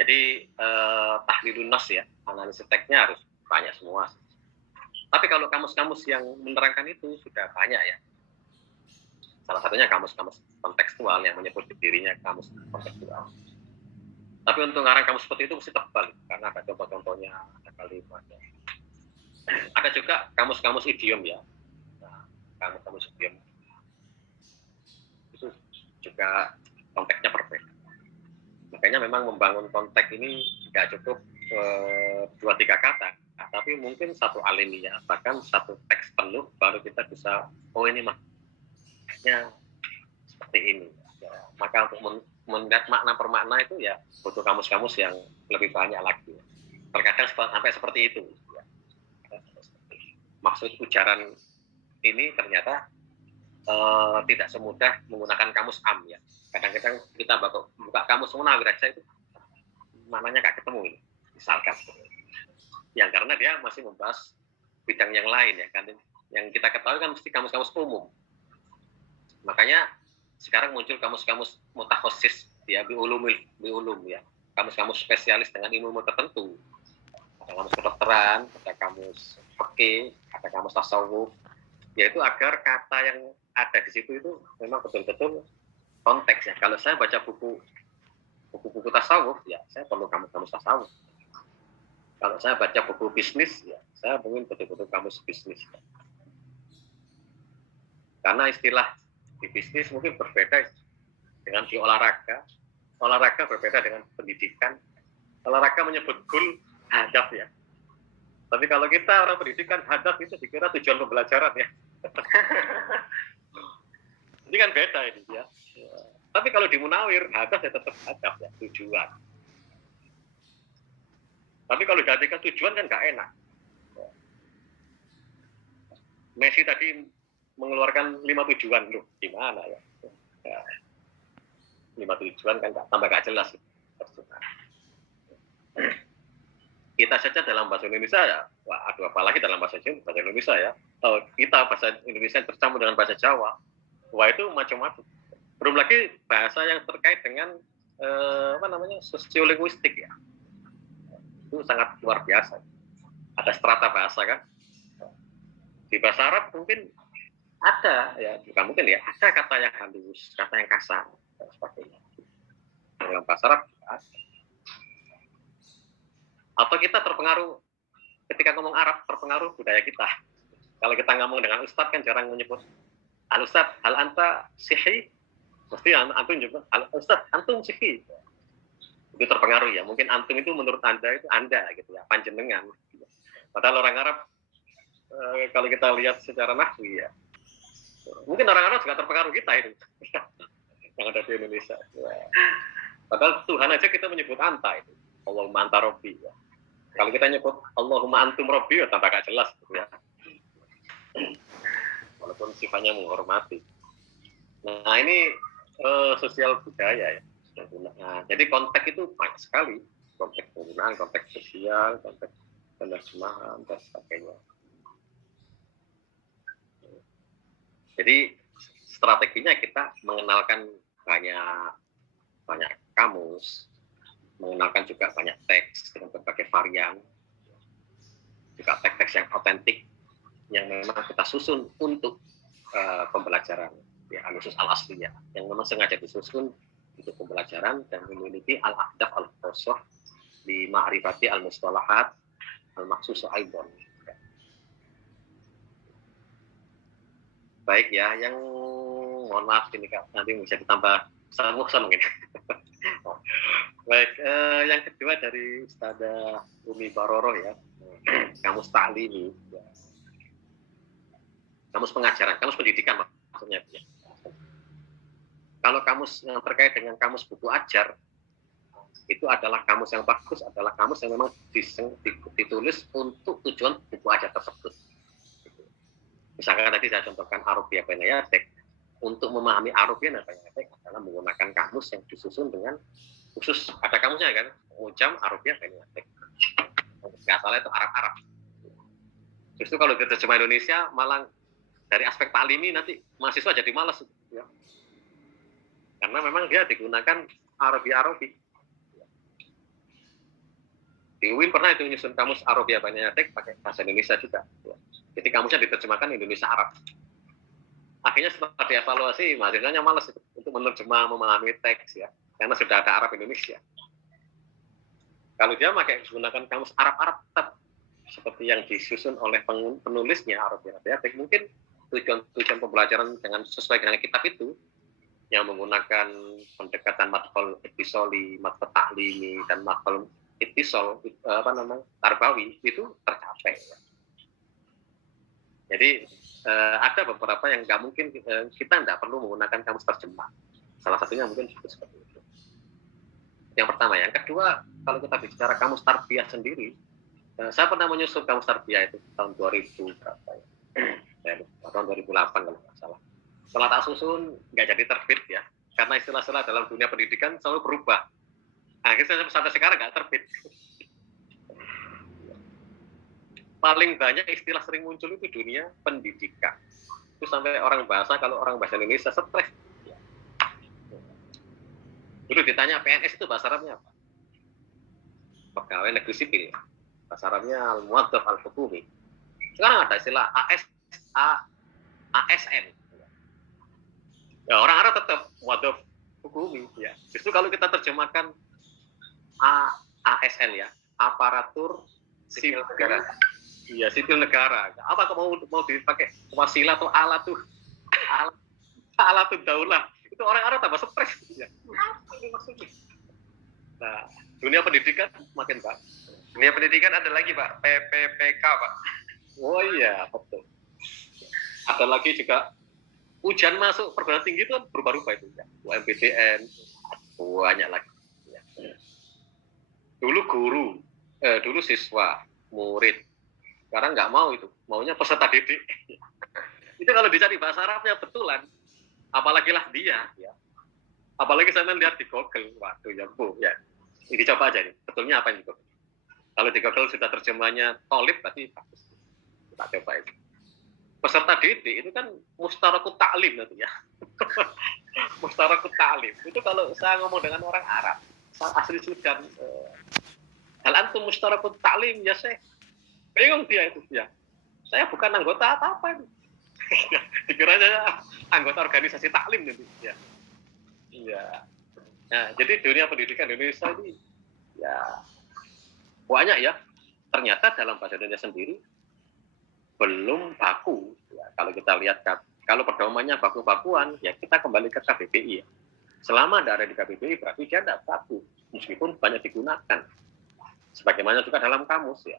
Jadi tahlilun nas ya, analisis teksnya harus banyak semua. Tapi kalau kamus-kamus yang menerangkan itu sudah banyak ya. Salah satunya kamus-kamus kontekstual yang menyebut dirinya kamus kontekstual. Tapi untuk ngarang kamus seperti itu mesti tebal, karena ada contoh-contohnya, ada kalimatnya. Ada juga kamus-kamus idiom ya. Nah, kamus-kamus idiom itu juga konteksnya berbeda. Makanya memang membangun konteks ini nggak cukup 2-3 kata, tapi mungkin satu alinea, bahkan satu teks penuh baru kita bisa, oh ini maknanya seperti ini. Ya, maka untuk melihat makna per makna itu ya butuh kamus-kamus yang lebih banyak lagi. Terkadang sampai seperti itu. Ya. Maksud ujaran ini ternyata tidak semudah menggunakan kamus am ya. Kadang-kadang kita buka kamus Munawir aja itu maknanya nggak ketemu ini. Misalkan yang karena dia masih membahas bidang yang lain ya kan, yang kita ketahui kan mesti kamus-kamus umum. Makanya sekarang muncul kamus-kamus mutakhosis ya, biulum ya, kamus-kamus spesialis dengan ilmu tertentu. Ada kamus kedokteran, ada kamus fikih, ada kamus tasawuf, yaitu agar kata yang ada di situ itu memang betul-betul konteks ya. Kalau saya baca buku tasawuf ya, saya perlu kamus tasawuf. Kalau saya baca buku bisnis ya, saya ingin betul-betul kamus bisnis. Karena istilah di bisnis mungkin berbeda dengan di olahraga. Olahraga berbeda dengan pendidikan. Olahraga menyebut goal, hadaf ya. Tapi kalau kita orang pendidikan, hadaf itu dikira tujuan pembelajaran ya. Ini kan beda ini ya. Tapi kalau di Munawir, hadaf ya tetap hadaf ya, tujuan. Tapi kalau diartikan tujuan kan nggak enak. Messi tadi mengeluarkan 5 tujuan loh, gimana ya? 5 tujuan kan tambah gak jelas. Kita saja dalam bahasa Indonesia ya, wah, aduh apalagi dalam bahasa Indonesia ya. Kita bahasa Indonesia yang tercampur dengan bahasa Jawa, wah itu macam-macam. Belum lagi bahasa yang terkait dengan sosiolinguistik ya. Itu sangat luar biasa. Ada strata bahasa kan. Di bahasa Arab mungkin ada ya, bukan mungkin ya, ada kata yang halus, kata yang kasar, dan sebagainya. Dalam bahasa Arab ada. Atau kita terpengaruh, ketika ngomong Arab, terpengaruh budaya kita. Kalau kita ngomong dengan Ustadz kan jarang menyebut, Al-Ustadz, hal anta sihi, mesti antum juga, Al-Ustadz, antum sihi. Itu terpengaruh ya, mungkin antum itu menurut Anda itu Anda gitu ya, panjenengan. Padahal orang Arab, kalau kita lihat secara nahwi ya, mungkin orang-orang juga terpengaruh kita itu yang ada di Indonesia. Padahal Tuhan aja kita menyebut anta itu, Allahumma anta robbi ya. Kalau kita nyebut Allahumma antum robbi ya tambah gak jelas gitu ya. Walaupun sifatnya menghormati. Nah ini sosial budaya ya. Nah, jadi konteks itu banyak sekali, konteks penggunaan, konteks sosial, konteks penerjemahan dan sebagainya. Jadi strateginya kita mengenalkan banyak kamus, mengenalkan juga banyak teks dengan berbagai varian, juga teks-teks yang otentik yang memang kita susun untuk pembelajaran ya, al-nusus al-asliyah yang memang sengaja disusun untuk pembelajaran dan memiliki al-ahdaf al-khosoh di ma'rifati al-mustalahat al-maksusu aidon. Baik ya, yang mohon maaf ini Kak, nanti bisa ditambah sama mungkin. Baik, yang kedua dari Ustadzah Umi Baroro ya, kamus ta'limi, ya. Kamus pengajaran, kamus pendidikan maksudnya. Ya. Kalau kamus yang terkait dengan kamus buku ajar, itu adalah kamus yang bagus, adalah kamus yang memang ditulis untuk tujuan buku ajar tersebut. Misalkan tadi saya contohkan Arabia Benayatek, untuk memahami Arabia Benayatek adalah menggunakan kamus yang disusun dengan khusus, ada kamusnya kan, Mujam Arabia Benayatek. Nggak salah itu Arab-Arab. Justru kalau diterjemah Indonesia malah dari aspek taklimi nanti mahasiswa jadi malas ya. Karena memang dia digunakan Arabi. Di UIN pernah itu nyusun kamus Arabia Baniatek pakai bahasa Indonesia juga. Jadi kamusnya diterjemahkan Indonesia Arab. Akhirnya setelah dievaluasi, mahasiswanya malas untuk menerjemah, memahami teks ya, karena sudah ada Arab Indonesia. Kalau dia menggunakan kamus Arab tetap seperti yang disusun oleh penulisnya Arabia Baniatek, mungkin tujuan pembelajaran sesuai dengan kitab itu yang menggunakan pendekatan madkhol episoli, madkhol taklimi, dan madkhol ittisol tarbawi itu tercapai. Jadi ada beberapa yang nggak mungkin kita nggak perlu menggunakan kamus terjemah. Salah satunya mungkin seperti itu. Yang pertama, yang kedua, kalau kita bicara kamus tarbiyah sendiri, saya pernah menyusun kamus tarbiyah itu tahun 2000 berapa ya? Tahun 2008 kalau nggak salah. Setelah tak susun nggak jadi terbit ya, karena istilah-istilah dalam dunia pendidikan selalu berubah. Akhirnya sampai sekarang nggak terbit. Paling banyak istilah sering muncul itu dunia pendidikan. Itu sampai orang bahasa, kalau orang bahasa Indonesia stres. Dulu ditanya PNS itu bahasa Arabnya apa? Pegawai negeri sipil. Bahasa Arabnya al-muwaddaf al-hukumi. Sekarang ada istilah ASN. Ya, orang Arab tetap muwaddaf hukumi. Ya. Justru kalau kita terjemahkan ASN ya, aparatur sipil negara. Iya, sipil negara. Apa mau dipakai wasilah atau alat tuh daulah. Itu orang Arab tambah stres. Ya. Ini maksudnya. Nah, dunia pendidikan makin bagus. Dunia pendidikan ada lagi Pak, PPPK Pak. Oh iya, betul. Ada lagi juga ujian masuk perguruan tinggi itu kan berubah-ubah itu ya. UMPTN, banyak lagi. Ya. Dulu guru, dulu siswa, murid. Sekarang nggak mau itu, maunya peserta didik. Itu kalau dicari bahasa Arabnya betulan, apalagi lah dia. Ya. Apalagi saya lihat di Google, waduh ya bu, ya. Ini coba aja nih, betulnya apa ini? Kalau di Google sudah terjemahnya tolib, berarti bagus. Kita coba itu. Peserta didik itu kan mustarakut ta'lim itu ya. Mustarakut ta'lim. Itu kalau saya ngomong dengan orang Arab, saya asli Sudan, hal antum mustarakut ta'lim ya saya bingung dia itu ya. Saya bukan anggota apa-apa itu. Dikiranya anggota organisasi taklim nanti ya. Iya. Nah, jadi dunia pendidikan Indonesia ini ya banyak ya. Ternyata dalam bahasa Indonesia sendiri belum baku. Ya, kalau kita lihat, kalau pedomannya baku-bakuan, ya kita kembali ke KBBI ya. Selama ada di KBBI berarti dia tidak baku, meskipun banyak digunakan. Sebagaimana juga dalam kamus ya.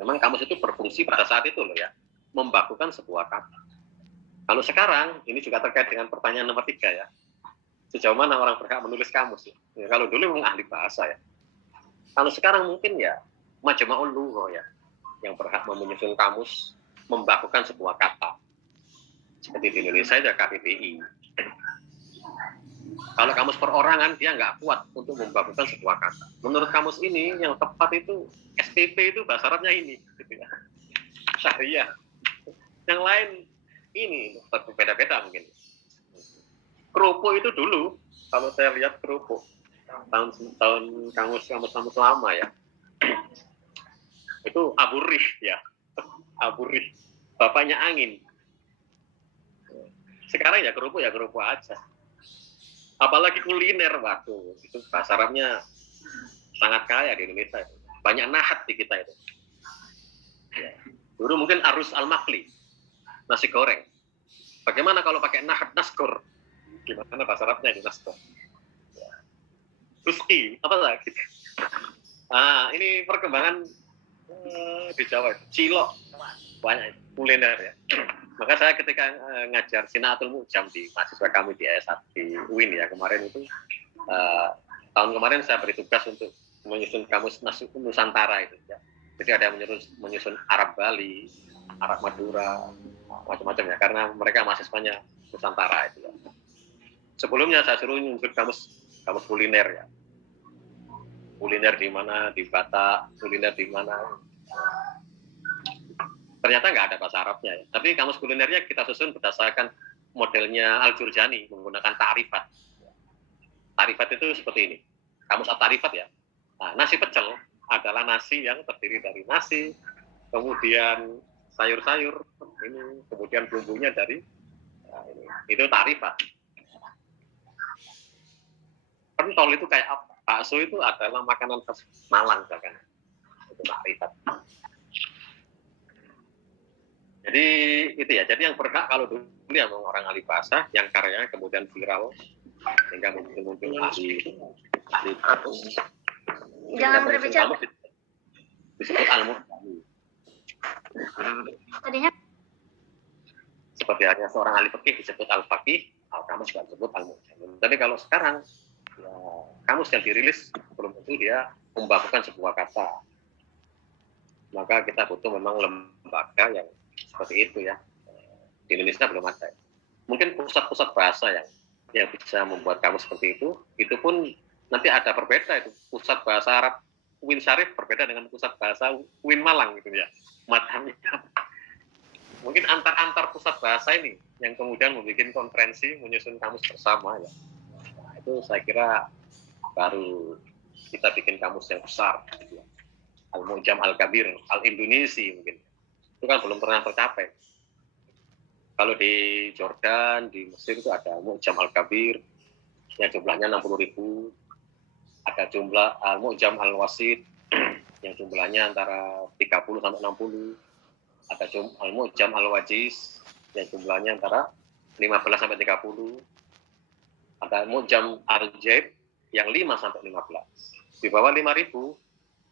Memang kamus itu berfungsi pada saat itu loh ya, membakukan sebuah kata. Kalau sekarang, ini juga terkait dengan pertanyaan nomor 3 ya. Sejauh mana orang berhak menulis kamus ya? Ya kalau dulu memang ahli bahasa ya. Kalau sekarang mungkin ya majma'ul lugha ya, yang berhak menyusun kamus, membakukan sebuah kata. Seperti di Indonesia ada KBBI. Kalau kamus perorangan dia nggak kuat untuk membakukan sebuah kata. Menurut kamus ini yang tepat itu SPP itu bahasa Arabnya ini, gitu ya. Syariah. Yang lain ini berbeda-beda mungkin. Kerupuk itu dulu, kalau saya lihat kerupuk tahun kamus lama ya. Itu aburih ya. Aburih. Bapaknya angin. Sekarang ya kerupuk aja. Apalagi kuliner, waduh, itu bahasa Arabnya sangat kaya di Indonesia. Banyak nahat di kita itu. Ya. Dulu mungkin arus al-makli, nasi goreng. Bagaimana kalau pakai nahat nasgor? Gimana bahasa Arabnya di nasgor? Ya. Ruski, apa lagi? Ini perkembangan di Jawa, cilok, banyak kuliner ya. Maka saya ketika ngajar Sinaatul Mu'jam di mahasiswa kami di S1 di UIN ya kemarin itu, tahun kemarin saya beri tugas untuk menyusun kamus Nusantara itu ya. Jadi ada yang menyusun Arab Bali, Arab Madura, macam-macam ya, karena mereka mahasiswanya Nusantara itu ya. Sebelumnya saya suruh menyusun kamus kuliner ya. Kuliner di mana, di Batak, kuliner di mana. ternyata nggak ada bahasa Arabnya ya. Tapi kamus kulinernya kita susun berdasarkan modelnya Al-Jurjani menggunakan ta'rifat. Ta'rifat itu seperti ini. Kamus at-ta'rifat ya. Nah, nasi pecel adalah nasi yang terdiri dari nasi, kemudian sayur-sayur, ini, kemudian bumbunya dari ini. Itu ta'rifat. Pentol itu kayak apa? Bakso itu adalah makanan khas Malang bahkan. Itu ta'rifat. Jadi itu ya. Jadi yang berhak kalau dulu ya orang ahli bahasa yang karyanya kemudian viral sehingga muncul ahli Jangan berbicara. Disebut al-mu'jami. Tadinya Seperti hanya seorang ahli fikih disebut al-faqih, kamus juga disebut al-mu'jami. Tapi kalau sekarang ya, kamus yang dirilis belum tentu dia membakukan sebuah kata. Maka kita butuh memang lembaga yang seperti itu ya. Di Indonesia belum ada. Mungkin pusat-pusat bahasa yang bisa membuat kamus seperti itu pun nanti ada berbeda itu. Pusat bahasa Arab UIN Syarif berbeda dengan pusat bahasa UIN Malang gitu ya. Matanya. Mungkin antar pusat bahasa ini yang kemudian membuat konferensi menyusun kamus bersama ya. Nah, itu saya kira baru kita bikin kamus yang besar gitu ya. Al-Mu'jam Al-Kabir, Al-Indonesi mungkin. Itu kan belum pernah tercapai. Kalau di Jordan, di Mesir itu ada Mu'jam Al-Kabir yang jumlahnya 60.000. Ada jumlah Al-Mu'jam Al-Wasid yang jumlahnya antara 30 sampai 60. Ada Al-Mu'jam Al-Wajiz yang jumlahnya antara 15 sampai 30. Ada Mu'jam Al-Jaib yang 5 sampai 15. Di bawah 5.000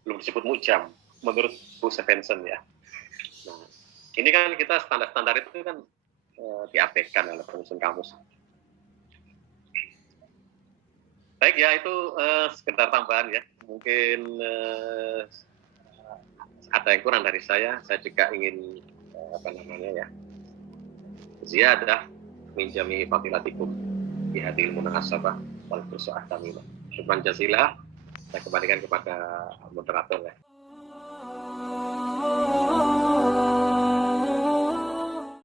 belum disebut mu'jam menurut Bu Stevenson ya. Nah, ini kan kita standar-standar itu kan diabaikan oleh penyusun kamus. Baik ya, itu sekedar tambahan ya. Mungkin ada yang kurang dari saya juga ingin ziyadah minjami fadilatikum di hadil munasabah wal kursu'ah tamimah. Syukran jazilah. Saya kembalikan kepada moderator ya.